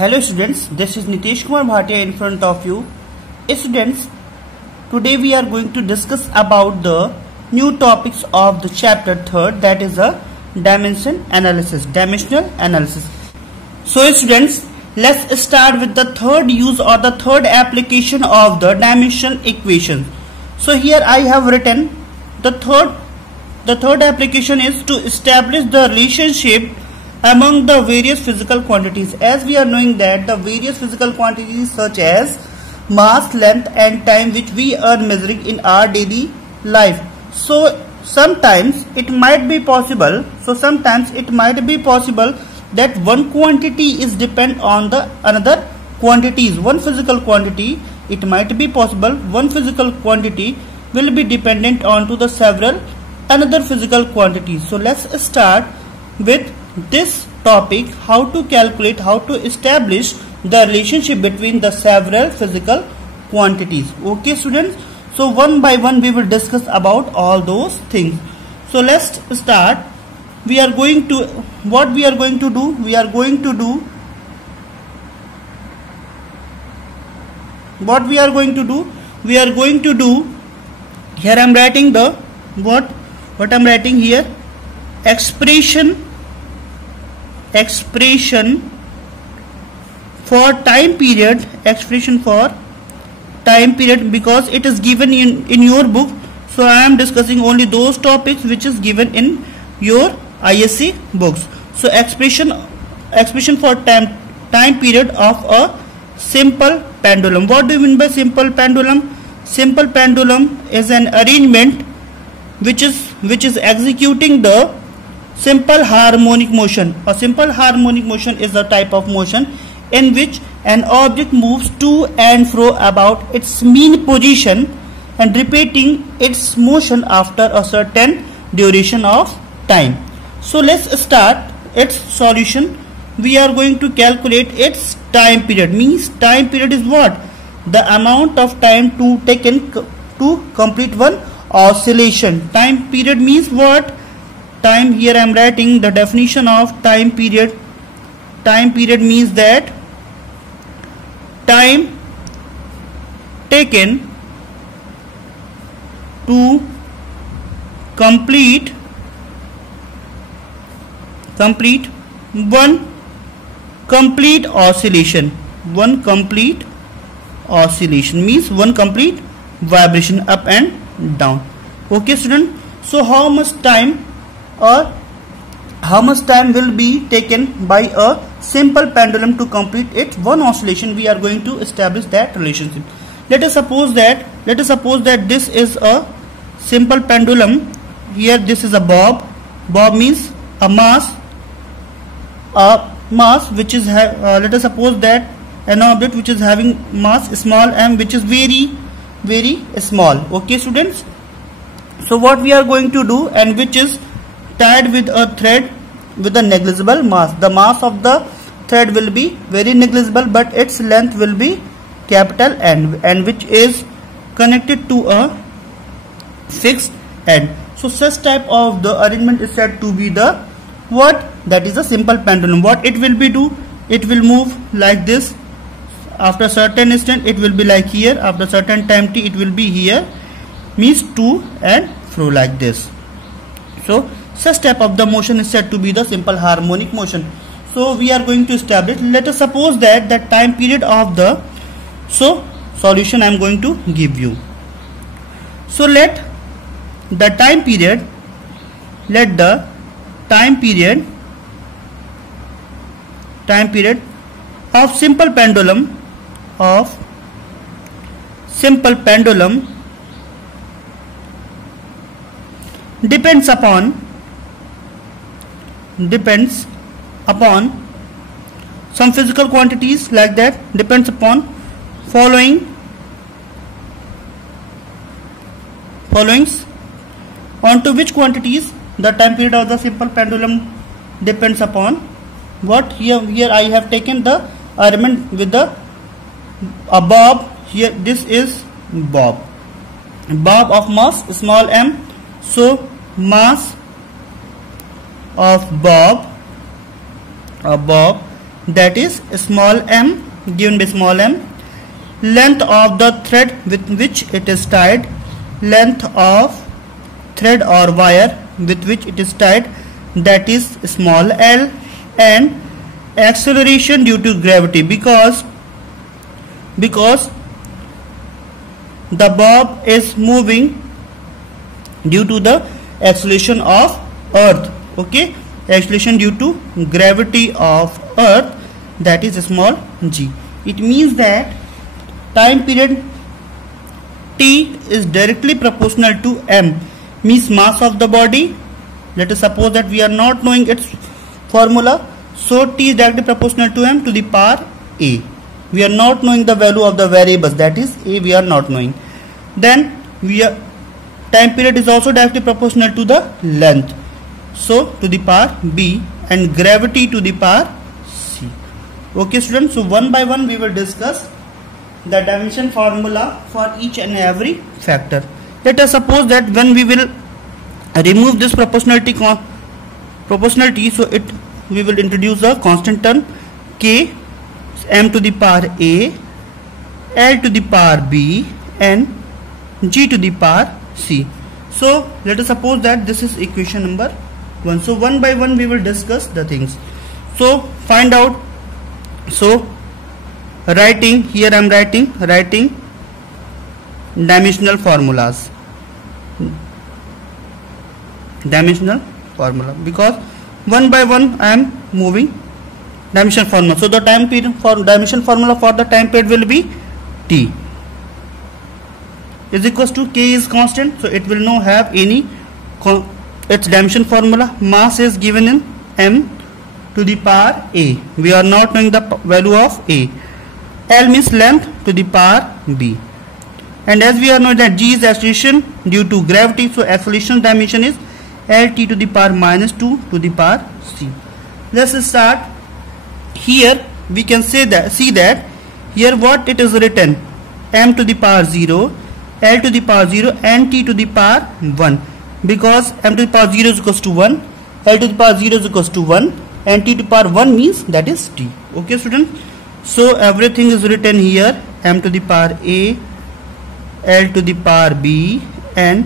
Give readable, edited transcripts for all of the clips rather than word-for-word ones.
Hello students, this is Nitesh Kumar Bhatia in front of you. Students, today we are going to discuss about the new topics of the chapter 3rd, that is a dimensional analysis. So students, let's start with the third use or the third application of the dimensional equation. So here I have written the third application is to establish the relationship among the various physical quantities. As we are knowing that the various physical quantities such as mass, length and time which we are measuring in our daily life. So sometimes it might be possible that one quantity is depend on the another quantities. One physical quantity, it might be possible one physical quantity will be dependent on to the several another physical quantities. So let's start with this topic, how to establish the relationship between the several physical quantities. Okay students, so one by one we will discuss about all those things. So let's start. We are going to here I am writing the what I am writing here, expression for time period, because it is given in your book. So I am discussing only those topics which is given in your ISC books. So expression for time period of a simple pendulum. What do you mean by simple pendulum? Simple pendulum is an arrangement which is executing the simple harmonic motion. A simple harmonic motion is a type of motion in which an object moves to and fro about its mean position and repeating its motion after a certain duration of time. So let's start its solution. We are going to calculate its time period. Means time period is what? The amount of time taken to complete one oscillation. Time period means what? Time, here I am writing the definition of time period. Time period means that time taken to complete one complete oscillation. One complete oscillation means one complete vibration up and down. Okay student, so how much time will be taken by a simple pendulum to complete its one oscillation? We are going to establish that relationship. Let us suppose that this is a simple pendulum. Here this is a bob. Bob means a mass which is let us suppose that an object which is having mass small m, which is very very small. Okay students, so what we are going to do, and which is tied with a thread with a negligible mass. The mass of the thread will be very negligible, but its length will be capital N, and which is connected to a fixed end. So such type of the arrangement is said to be the what? That is a simple pendulum. What it will be do? It will move like this. After certain instant it will be like here. After certain time t it will be here. Means to and fro like this. So such type of the motion is said to be the simple harmonic motion. So we are going to establish. Let us suppose that the time period of the solution I am going to give you. So let the time period of simple pendulum depends upon some physical quantities, like that, depends upon followings. Onto which quantities the time period of the simple pendulum depends upon. What? Here I have taken the arrangement with a bob. Here this is bob of mass small m. So mass of bob that is small m, given by small m. Length of the thread with which it is tied, length of thread or wire with which it is tied, that is small l. And acceleration due to gravity, because the bob is moving due to the acceleration of earth. Okay, acceleration due to gravity of earth, that is small g. It means that time period t is directly proportional to m, means mass of the body. Let us suppose that we are not knowing its formula, so t is directly proportional to m to the power a. We are not knowing the value of the variables, that is a we are not knowing. Then time period is also directly proportional to the length, so to the power b, and gravity to the power c. Okay students, so one by one we will discuss the dimension formula for each and every factor. Let us suppose that when we will remove this proportionality, so we will introduce a constant term k, m to the power a, l to the power b, and g to the power c. So let us suppose that this is equation number 1. So one by one we will discuss the things. So find out. So writing here, I am writing dimensional formulas, because one by one I am moving dimension formula. So the time period for dimension formula for the time period will be t is equals to k is constant, so it will not have any its dimension formula. Mass is given in m to the power a. We are not knowing the value of a. L means length to the power b. And as we are knowing that g is acceleration due to gravity, so acceleration dimension is lt to the power minus 2 to the power c. Let's start. Here we can see that here what it is written, m to the power 0, l to the power 0, and t to the power 1, because m to the power 0 is equals to 1, l to the power 0 is equals to 1, and t to the power 1 means that is t. Okay students, so everything is written here, m to the power a, l to the power b, and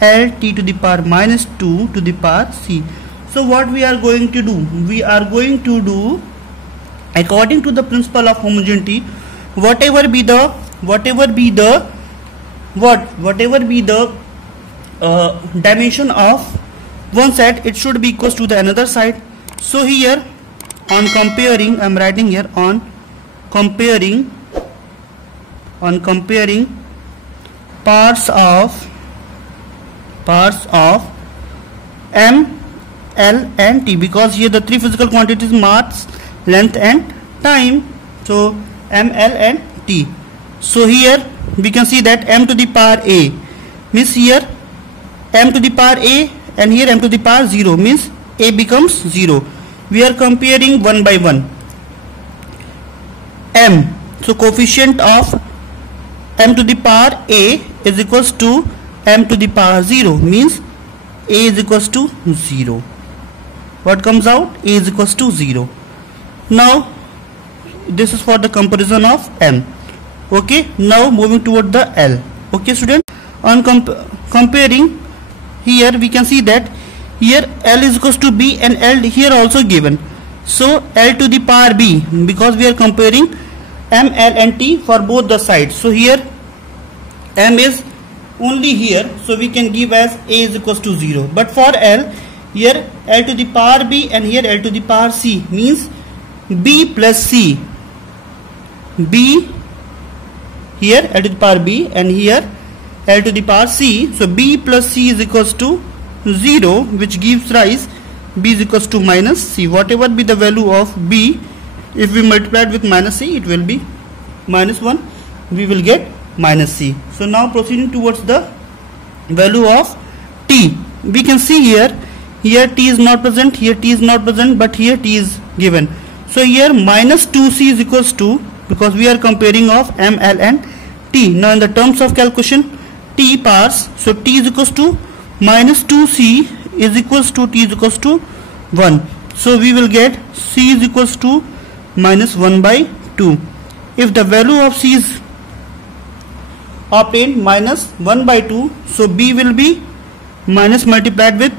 l t to the power minus 2 to the power c. So what we are going to do? We are going to do according to the principle of homogeneity, whatever be the dimension of one side, it should be equals to the another side. So here on comparing, I am writing here on comparing parts of m, l, and t, because here the three physical quantities, mass, length, and time. So m, l, and t. So here we can see that m to the power a means here m to the power a, and here m to the power 0 means a becomes 0. We are comparing one by one. M, so coefficient of m to the power a is equals to m to the power 0, means a is equals to 0. What comes out? A is equals to 0. Now this is for the comparison of m. Okay, now moving toward the L. Okay student, on comparing, here we can see that here L is equals to b, and L here also given. So L to the power b, because we are comparing m, l, and t for both the sides. So here m is only here, so we can give as a is equals to 0. But for L, here L to the power b, and here L to the power c, means b plus c. B here L to the power b, and here L to the power c. So b plus c is equals to 0, which gives rise b is equals to minus c. Whatever be the value of b, if we multiply it with minus c, it will be minus 1. We will get minus c. So now proceeding towards the value of t, we can see here t is not present, here t is not present, but here t is given. So here minus 2c is equals to, because we are comparing of m, l, and t. Now in the terms of calculation, t powers, so t is equals to minus 2c is equals to t is equals to 1. So we will get c is equals to minus 1 by 2. If the value of C is obtained minus 1 by 2, so B will be minus multiplied with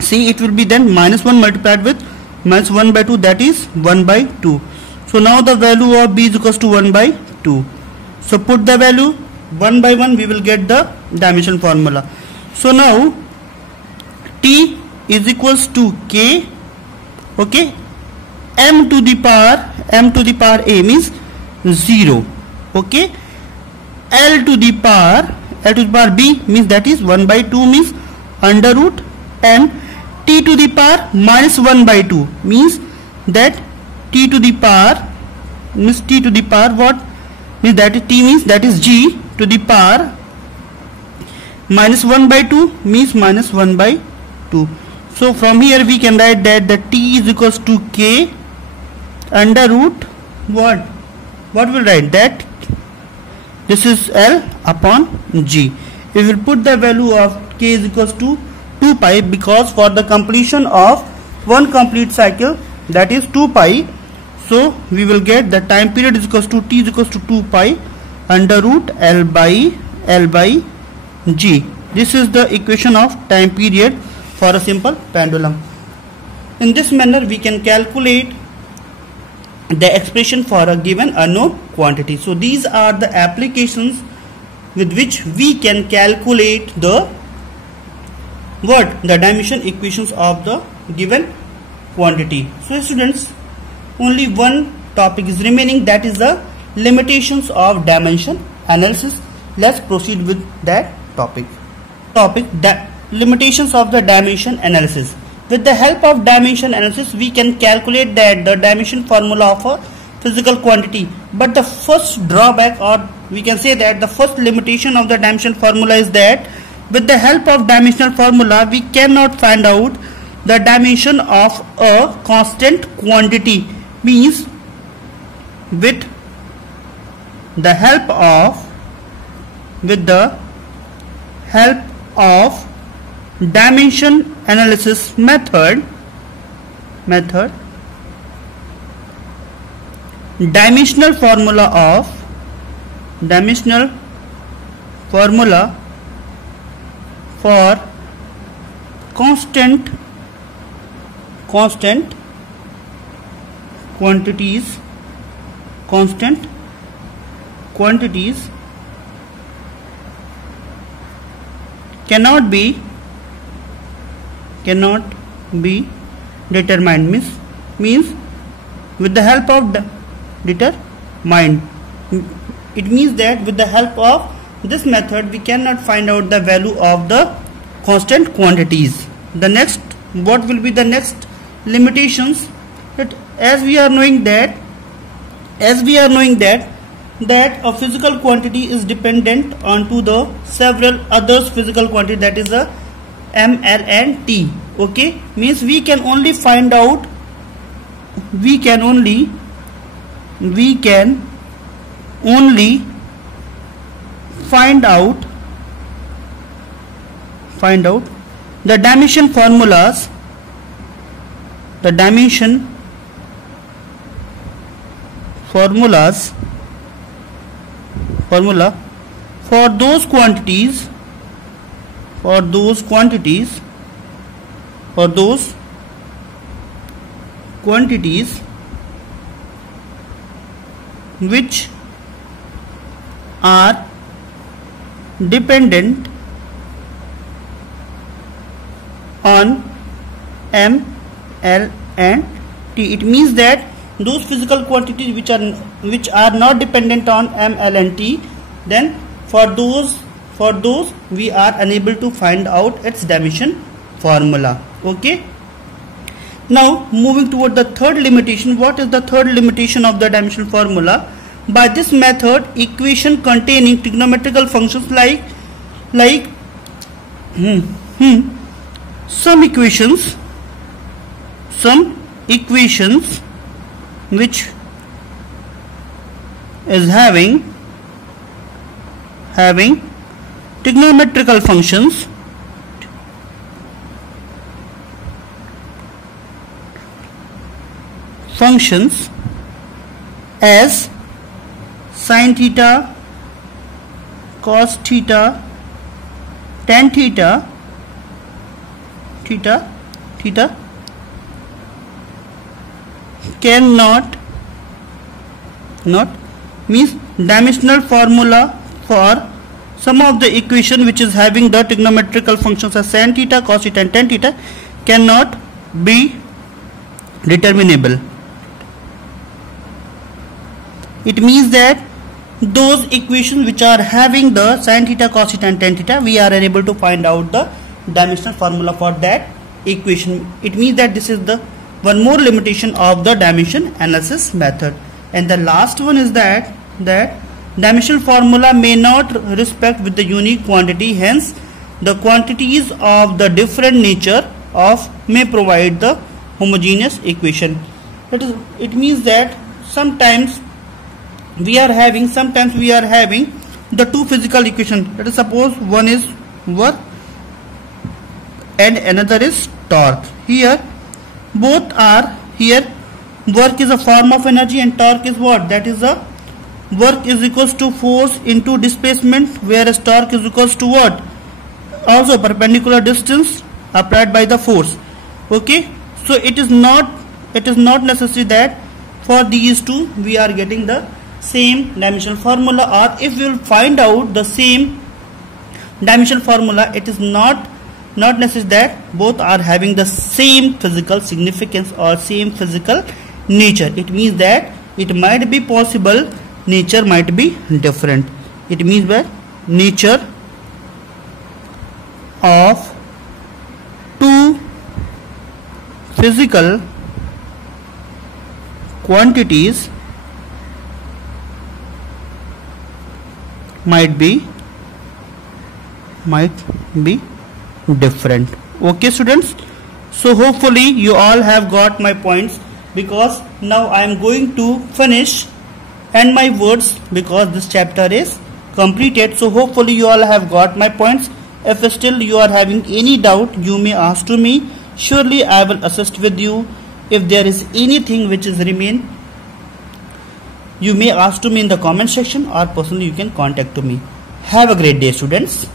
C, it will be then minus 1 multiplied with minus 1 by 2, that is 1 by 2. So now the value of B is equals to 1 by 2. So put the value 1 by 1, we will get the dimension formula. So now T is equals to K, okay, m to the power A means 0, okay, L to the power B means that is 1 by 2 means under root, and T to the power minus 1 by 2 means that T to the power means T to the power what means that T means that is G to the power minus 1 by 2 means minus 1 by 2. So from here we can write that the T is equals to K under root what will write that this is L upon G. We will put the value of K is equals to 2 pi, because for the completion of one complete cycle, that is 2 pi, so we will get the time period is equals to T is equals to 2 pi under root L by G. This is the equation of time period for a simple pendulum. In this manner we can calculate the expression for a given unknown quantity. So these are the applications with which we can calculate the dimension equations of the given quantity. So students, only one topic is remaining, that is the limitations of dimension analysis. Let's proceed with that topic. The limitations of the dimension analysis. With the help of dimension analysis, we can calculate that the dimension formula of a physical quantity. But the first drawback, or we can say that the first limitation of the dimension formula is that with the help of dimensional formula, we cannot find out the dimension of a constant quantity. Means with the help of dimension analysis method, dimensional formula for constant quantities cannot be determined. Means with the help of determined, it means that with the help of this method we cannot find out the value of the constant quantities. The next, what will be the next limitations? That as we are knowing that a physical quantity is dependent onto the several others physical quantity, that is the M, L and T. Okay, means we can only find out the dimension formulas, formula for those quantities which are dependent on M, L and T. It means that those physical quantities which are not dependent on M, L and T, then for those we are unable to find out its dimension formula. Okay. Now moving toward the third limitation. What is the third limitation of the dimension formula? By this method, equation containing trigonometrical functions like some equations which is having trigonometrical functions functions as sin theta, cos theta, tan theta, theta cannot means dimensional formula for some of the equation which is having the trigonometrical functions as sin theta, cos theta and tan theta cannot be determinable. It means that those equations which are having the sin theta, cos theta and tan theta, we are unable to find out the dimensional formula for that equation. It means that this is the one more limitation of the dimension analysis method. And the last one is that dimensional formula may not respect with the unique quantity, hence the quantities of the different nature of may provide the homogeneous equation. It means that sometimes we are having the two physical equation. Let us suppose one is work and another is torque. Here both are here. Work is a form of energy and torque is what? That is a work is equals to force into displacement, whereas torque is equals to what? Also perpendicular distance applied by the force. Okay, so it is not necessary that for these two we are getting the same dimensional formula, or if we will find out the same dimensional formula, it is not necessary that both are having the same physical significance or same physical nature. It means that it might be possible nature might be different. It means that nature of two physical quantities might be different. Okay students, so hopefully you all have got my points, because now I am going to finish and my words because this chapter is completed. So hopefully you all have got my points. If still you are having any doubt, you may ask to me. Surely I will assist with you. If there is anything which is remain, you may ask to me in the comment section, or personally you can contact to me. Have a great day students.